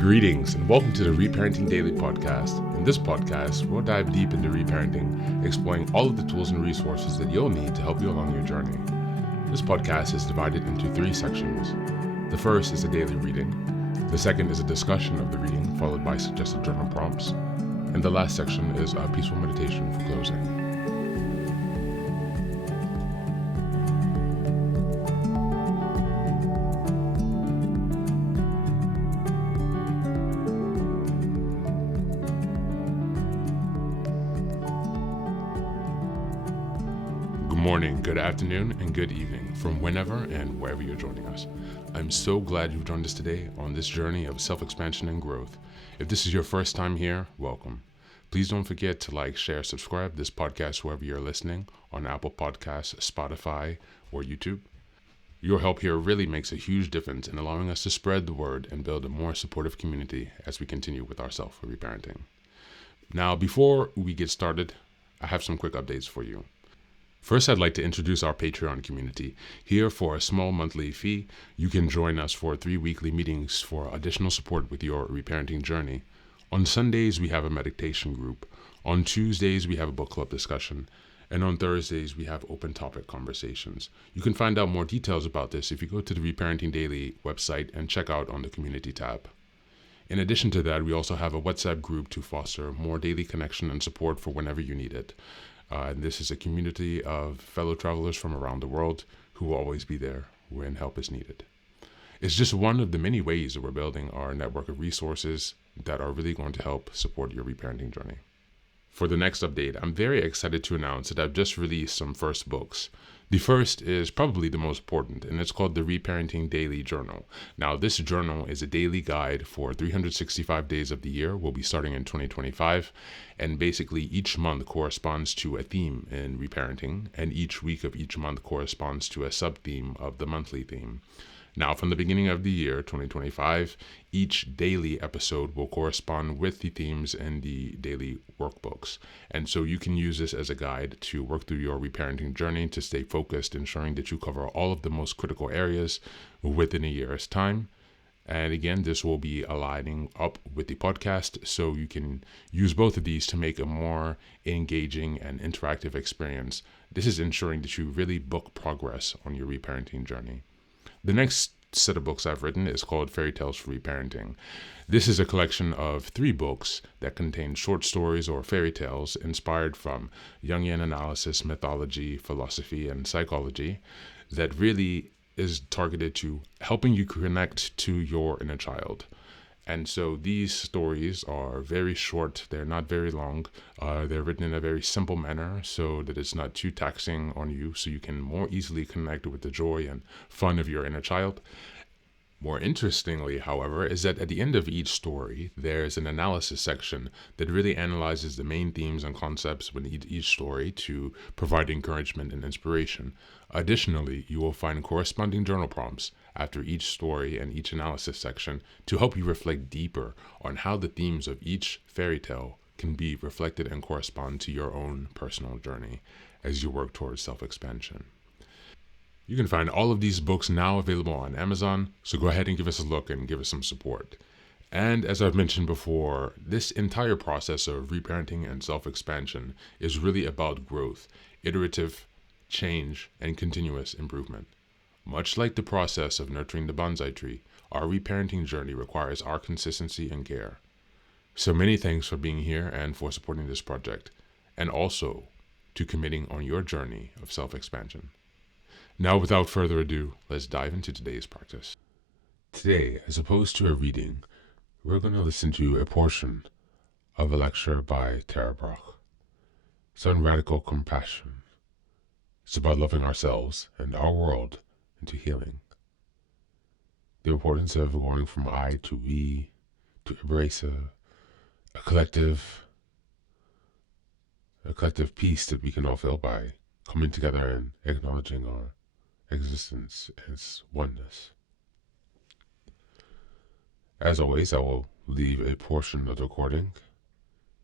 Greetings and welcome to the Reparenting Daily podcast. In this podcast, we'll dive deep into reparenting, exploring all of the tools and resources that you'll need to help you along your journey. This podcast is divided into 3 sections. The first is a daily reading. The second is a discussion of the reading, followed by suggested journal prompts. And the last section is a peaceful meditation for closing. Good morning, good afternoon, and good evening from whenever and wherever you're joining us. I'm so glad you've joined us today on this journey of self-expansion and growth. If this is your first time here, welcome. Please don't forget to like, share, subscribe this podcast wherever you're listening, on Apple Podcasts, Spotify, or YouTube. Your help here really makes a huge difference in allowing us to spread the word and build a more supportive community as we continue with our self-reparenting. Now, before we get started, I have some quick updates for you. First, I'd like to introduce our Patreon community. Here, for a small monthly fee, you can join us for 3 weekly meetings for additional support with your reparenting journey. On Sundays, we have a meditation group. On Tuesdays, we have a book club discussion. And on Thursdays, we have open topic conversations. You can find out more details about this if you go to the Reparenting Daily website and check out on the community tab. In addition to that, we also have a WhatsApp group to foster more daily connection and support for whenever you need it. And this is a community of fellow travelers from around the world who will always be there when help is needed. It's just one of the many ways that we're building our network of resources that are really going to help support your reparenting journey. For the next update, I'm very excited to announce that I've just released some first books. The first is probably the most important, and it's called the Reparenting Daily Journal. Now, this journal is a daily guide for 365 days of the year. We'll be starting in 2025, and basically each month corresponds to a theme in reparenting, and each week of each month corresponds to a sub-theme of the monthly theme. Now, from the beginning of the year, 2025, each daily episode will correspond with the themes in the daily workbooks. And so you can use this as a guide to work through your reparenting journey to stay focused, ensuring that you cover all of the most critical areas within a year's time. And again, this will be aligning up with the podcast, so you can use both of these to make a more engaging and interactive experience. This is ensuring that you really book progress on your reparenting journey. The next set of books I've written is called Fairy Tales for Reparenting. This is a collection of 3 books that contain short stories or fairy tales inspired from Jungian analysis, mythology, philosophy, and psychology that really is targeted to helping you connect to your inner child. And so these stories are very short. They're not very long. They're written in a very simple manner so that it's not too taxing on you, so you can more easily connect with the joy and fun of your inner child. More interestingly, however, is that at the end of each story, there's an analysis section that really analyzes the main themes and concepts within each story to provide encouragement and inspiration. Additionally, you will find corresponding journal prompts after each story and each analysis section to help you reflect deeper on how the themes of each fairy tale can be reflected and correspond to your own personal journey as you work towards self-expansion. You can find all of these books now available on Amazon, so go ahead and give us a look and give us some support. And as I've mentioned before, this entire process of reparenting and self-expansion is really about growth, iterative change, and continuous improvement. Much like the process of nurturing the bonsai tree, our reparenting journey requires our consistency and care. So many thanks for being here and for supporting this project, and also to committing on your journey of self-expansion. Now, without further ado, let's dive into today's practice. Today, as opposed to a reading, we're going to listen to a portion of a lecture by Brach. It's on radical compassion. It's about loving ourselves and our world into healing. The importance of going from I to we, to embrace a collective peace that we can all feel by coming together and acknowledging our existence as oneness. As always, I will leave a portion of the recording,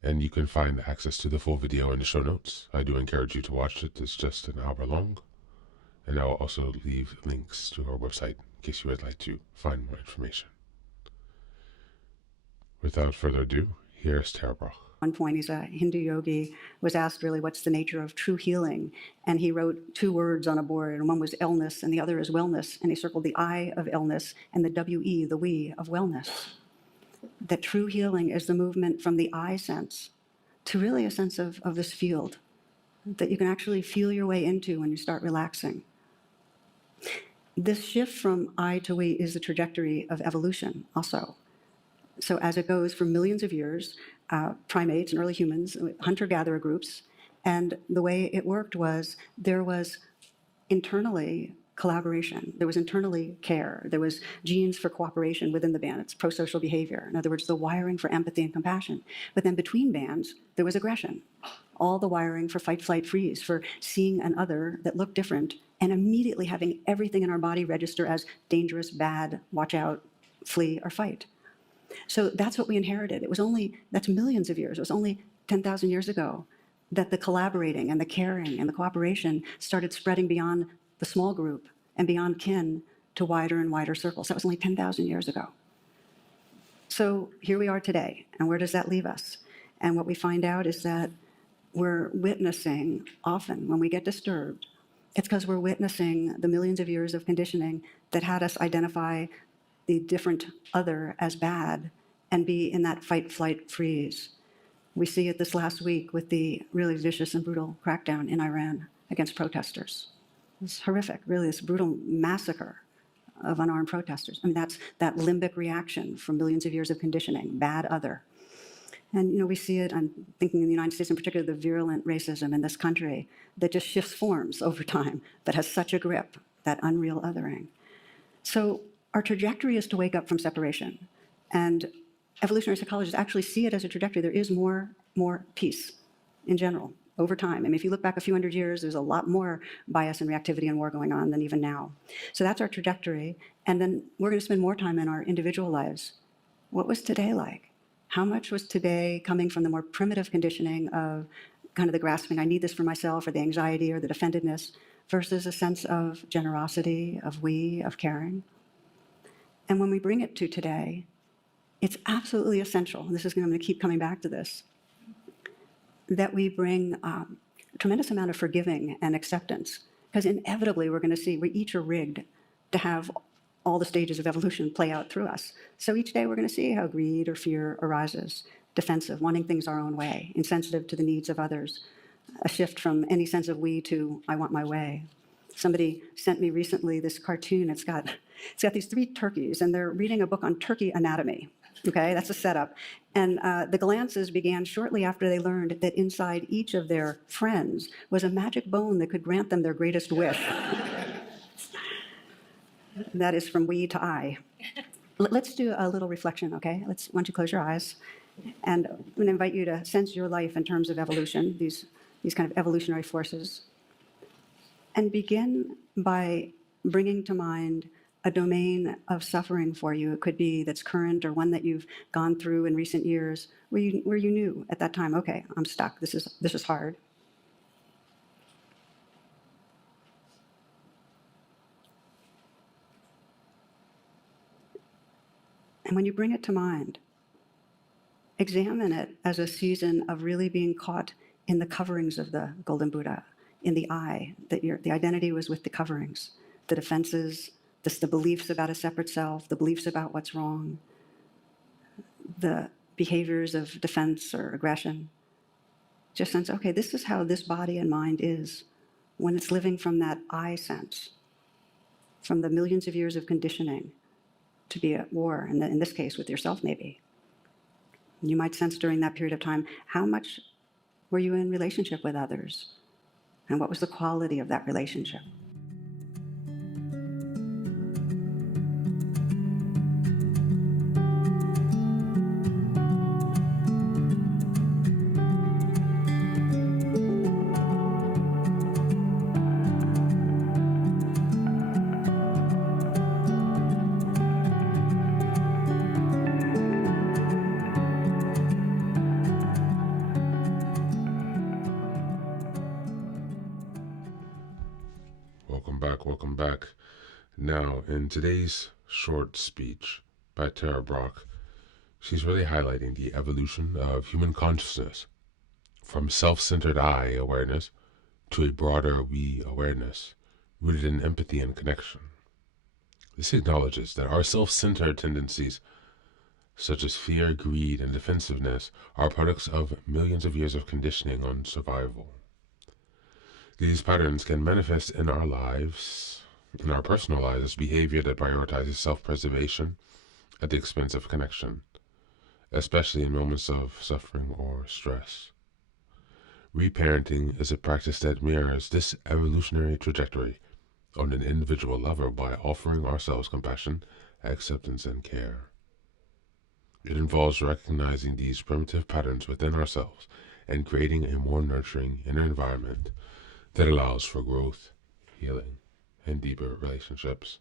and you can find access to the full video in the show notes. I do encourage you to watch it. It's just an hour long, and I will also leave links to our website in case you would like to find more information. Without further ado, here's Tara Brach. One point, he's a Hindu yogi, was asked really what's the nature of true healing. And he wrote two words on a board, and one was illness and the other is wellness. And he circled the I of illness and the W-E, the we of wellness. That true healing is the movement from the I sense to really a sense of this field that you can actually feel your way into when you start relaxing. This shift from I to we is the trajectory of evolution also. So as it goes for millions of years, primates and early humans, hunter-gatherer groups, and the way it worked was there was internally collaboration, there was internally care, there was genes for cooperation within the band, it's pro-social behavior. In other words, the wiring for empathy and compassion. But then between bands, there was aggression. All the wiring for fight, flight, freeze, for seeing an other that looked different and immediately having everything in our body register as dangerous, bad, watch out, flee, or fight. So that's what we inherited. That's millions of years. It was only 10,000 years ago that the collaborating and the caring and the cooperation started spreading beyond the small group and beyond kin to wider and wider circles. That was only 10,000 years ago. So here we are today, and where does that leave us? And what we find out is that we're witnessing, often when we get disturbed, it's because we're witnessing the millions of years of conditioning that had us identify the different other as bad and be in that fight, flight, freeze. We see it this last week with the really vicious and brutal crackdown in Iran against protesters. It's horrific, really, this brutal massacre of unarmed protesters. I mean, that's that limbic reaction from millions of years of conditioning, bad other. And we see it, I'm thinking in the United States in particular, the virulent racism in this country that just shifts forms over time, that has such a grip, that unreal othering. So our trajectory is to wake up from separation. And evolutionary psychologists actually see it as a trajectory. There is more peace in general over time. I mean, if you look back a few hundred years, there's a lot more bias and reactivity and war going on than even now. So that's our trajectory. And then we're going to spend more time in our individual lives. What was today like? How much was today coming from the more primitive conditioning of kind of the grasping, I need this for myself, or the anxiety or the defendedness, versus a sense of generosity, of we, of caring? And when we bring it to today, it's absolutely essential, and I'm going to keep coming back to this, that we bring a tremendous amount of forgiving and acceptance, because inevitably we're going to see we each are rigged to have all the stages of evolution play out through us. So each day we're going to see how greed or fear arises, defensive, wanting things our own way, insensitive to the needs of others, a shift from any sense of we to I want my way. Somebody sent me recently this cartoon. It's got these three turkeys, and they're reading a book on turkey anatomy. Okay, that's a setup. And the glances began shortly after they learned that inside each of their friends was a magic bone that could grant them their greatest wish. That is from we to I. Let's do a little reflection, okay? Why don't you close your eyes? And I'm going to invite you to sense your life in terms of evolution, these kind of evolutionary forces. And begin by bringing to mind a domain of suffering for you. It could be that's current or one that you've gone through in recent years where you knew at that time, okay, I'm stuck, this is hard. And when you bring it to mind, examine it as a season of really being caught in the coverings of the Golden Buddha, in the I, that the identity was with the coverings, the defenses, the beliefs about a separate self, the beliefs about what's wrong, the behaviors of defense or aggression. Just sense, okay, this is how this body and mind is when it's living from that I sense, from the millions of years of conditioning to be at war, and in this case with yourself maybe. You might sense during that period of time, how much were you in relationship with others? And what was the quality of that relationship? Welcome back. Now, in today's short speech by Tara Brach, She's really highlighting the evolution of human consciousness from self-centered I awareness to a broader we awareness rooted in empathy and connection. This acknowledges that our self-centered tendencies, such as fear, greed, and defensiveness, are products of millions of years of conditioning on survival. These patterns can manifest in our lives, in our personal lives, as behavior that prioritizes self-preservation at the expense of connection, especially in moments of suffering or stress. Reparenting is a practice that mirrors this evolutionary trajectory on an individual level by offering ourselves compassion, acceptance, and care. It involves recognizing these primitive patterns within ourselves and creating a more nurturing inner environment that allows for growth, healing, and deeper relationships.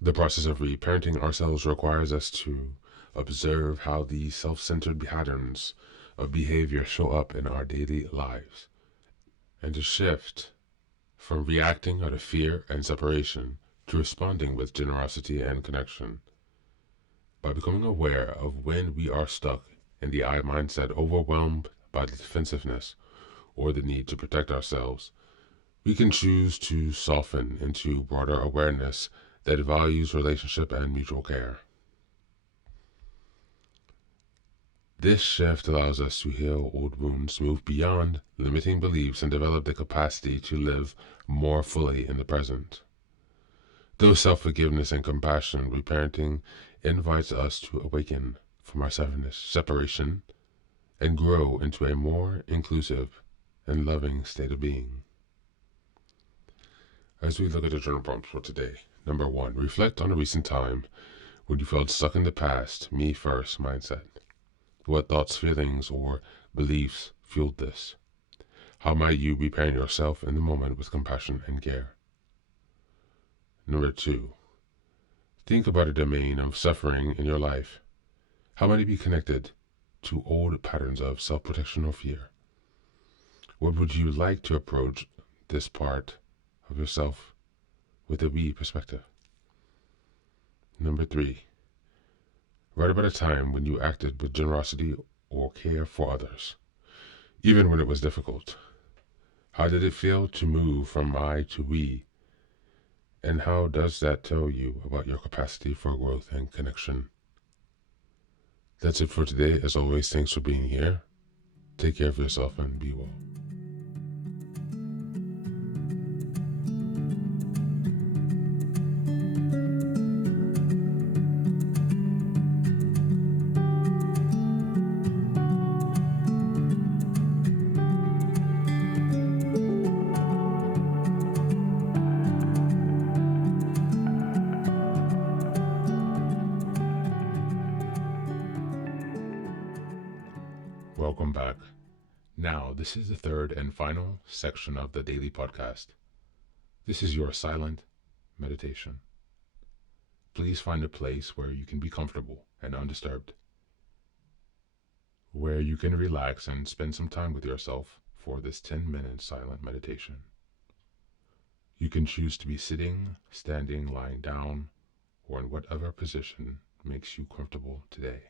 The process of reparenting ourselves requires us to observe how these self-centered patterns of behavior show up in our daily lives, and to shift from reacting out of fear and separation to responding with generosity and connection. By becoming aware of when we are stuck in the I mindset, overwhelmed by the defensiveness or the need to protect ourselves, we can choose to soften into broader awareness that values relationship and mutual care. This shift allows us to heal old wounds, move beyond limiting beliefs, and develop the capacity to live more fully in the present. Through self-forgiveness and compassion, reparenting invites us to awaken from our separation and grow into a more inclusive and loving state of being. As we look at the journal prompts for today, number 1, reflect on a recent time when you felt stuck in the past, me first mindset. What thoughts, feelings, or beliefs fueled this? How might you reparent yourself in the moment with compassion and care? Number 2, think about a domain of suffering in your life. How might it be connected to old patterns of self-protection or fear? What would you like to approach this part of yourself with a we perspective? Number 3, write about a time when you acted with generosity or care for others, even when it was difficult. How did it feel to move from I to we? And how does that tell you about your capacity for growth and connection? That's it for today. As always, thanks for being here. Take care of yourself and be well. Welcome back. Now, this is the third and final section of the daily podcast. This is your silent meditation. Please find a place where you can be comfortable and undisturbed, where you can relax and spend some time with yourself for this 10-minute silent meditation. You can choose to be sitting, standing, lying down, or in whatever position makes you comfortable today.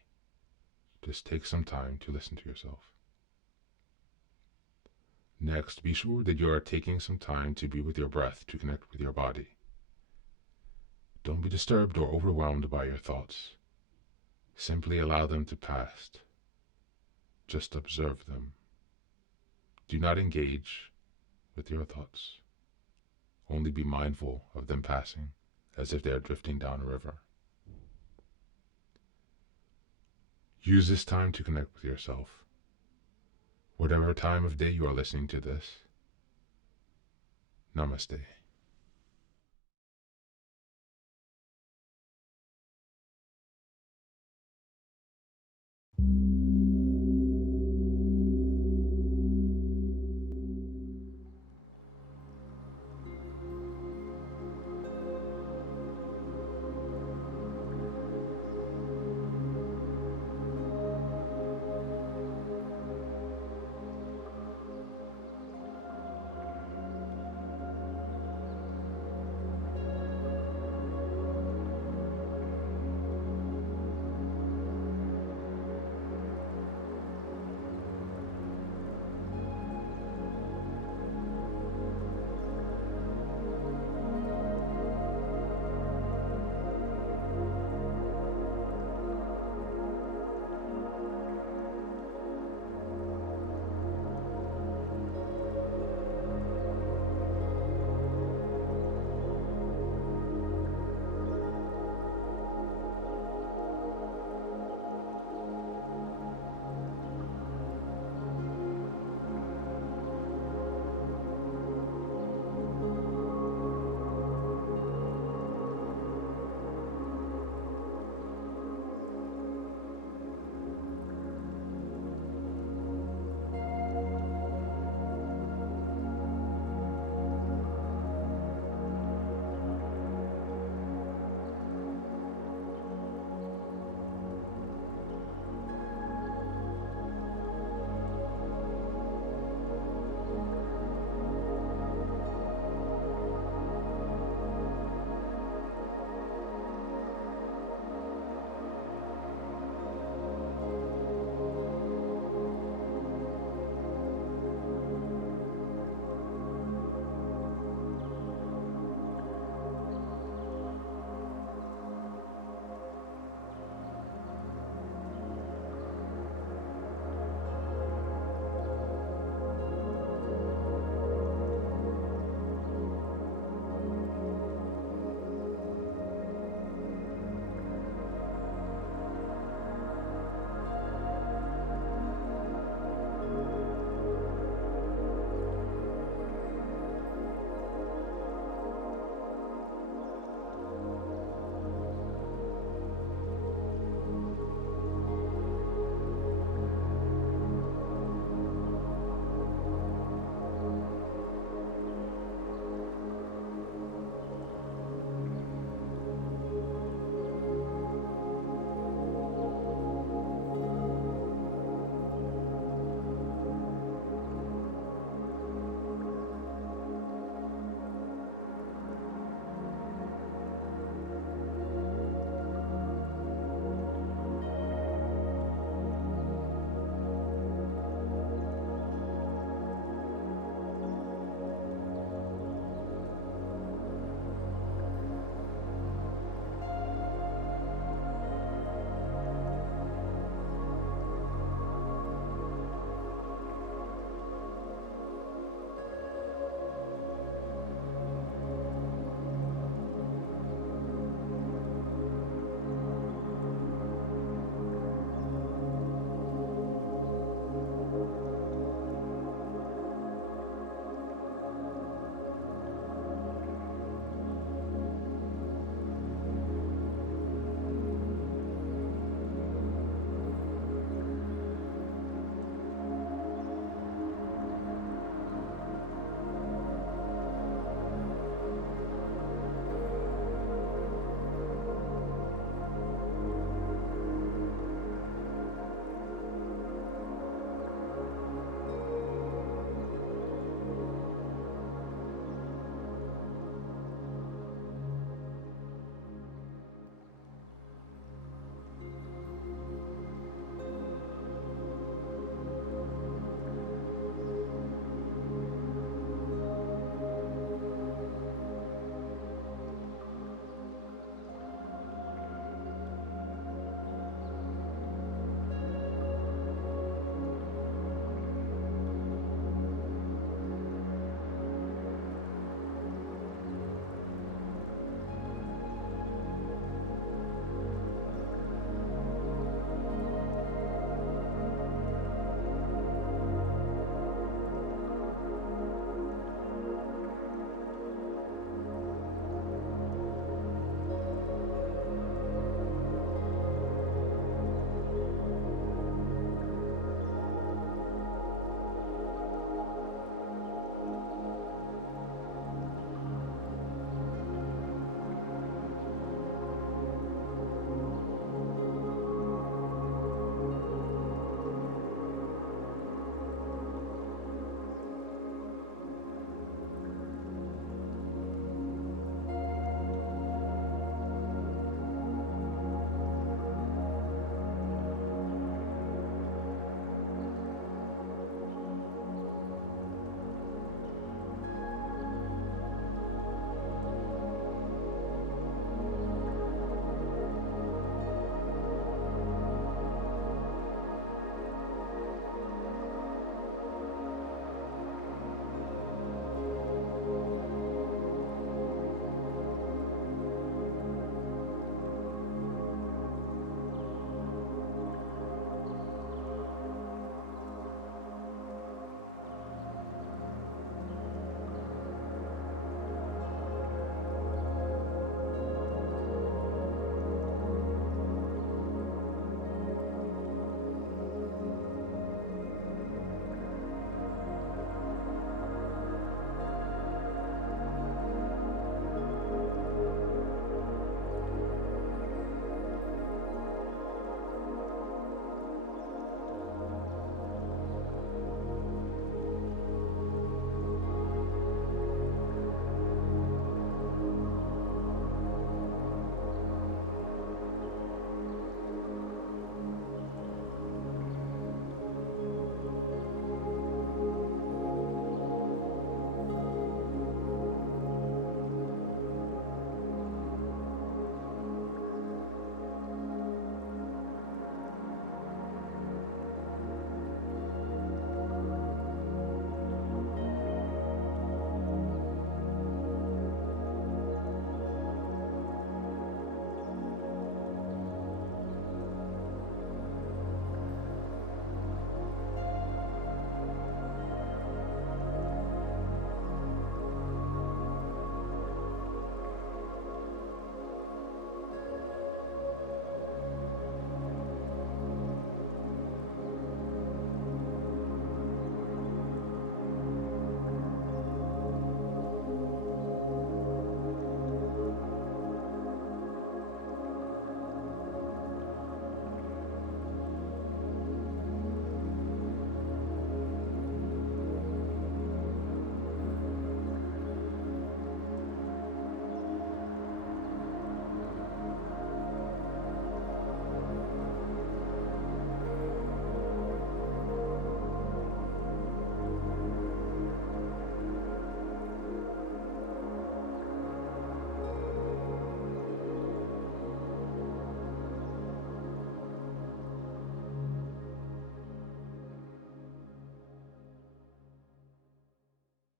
Just take some time to listen to yourself. Next, be sure that you are taking some time to be with your breath to connect with your body. Don't be disturbed or overwhelmed by your thoughts. Simply allow them to pass. Just observe them. Do not engage with your thoughts. Only be mindful of them passing as if they are drifting down a river. Use this time to connect with yourself. Whatever time of day you are listening to this, Namaste.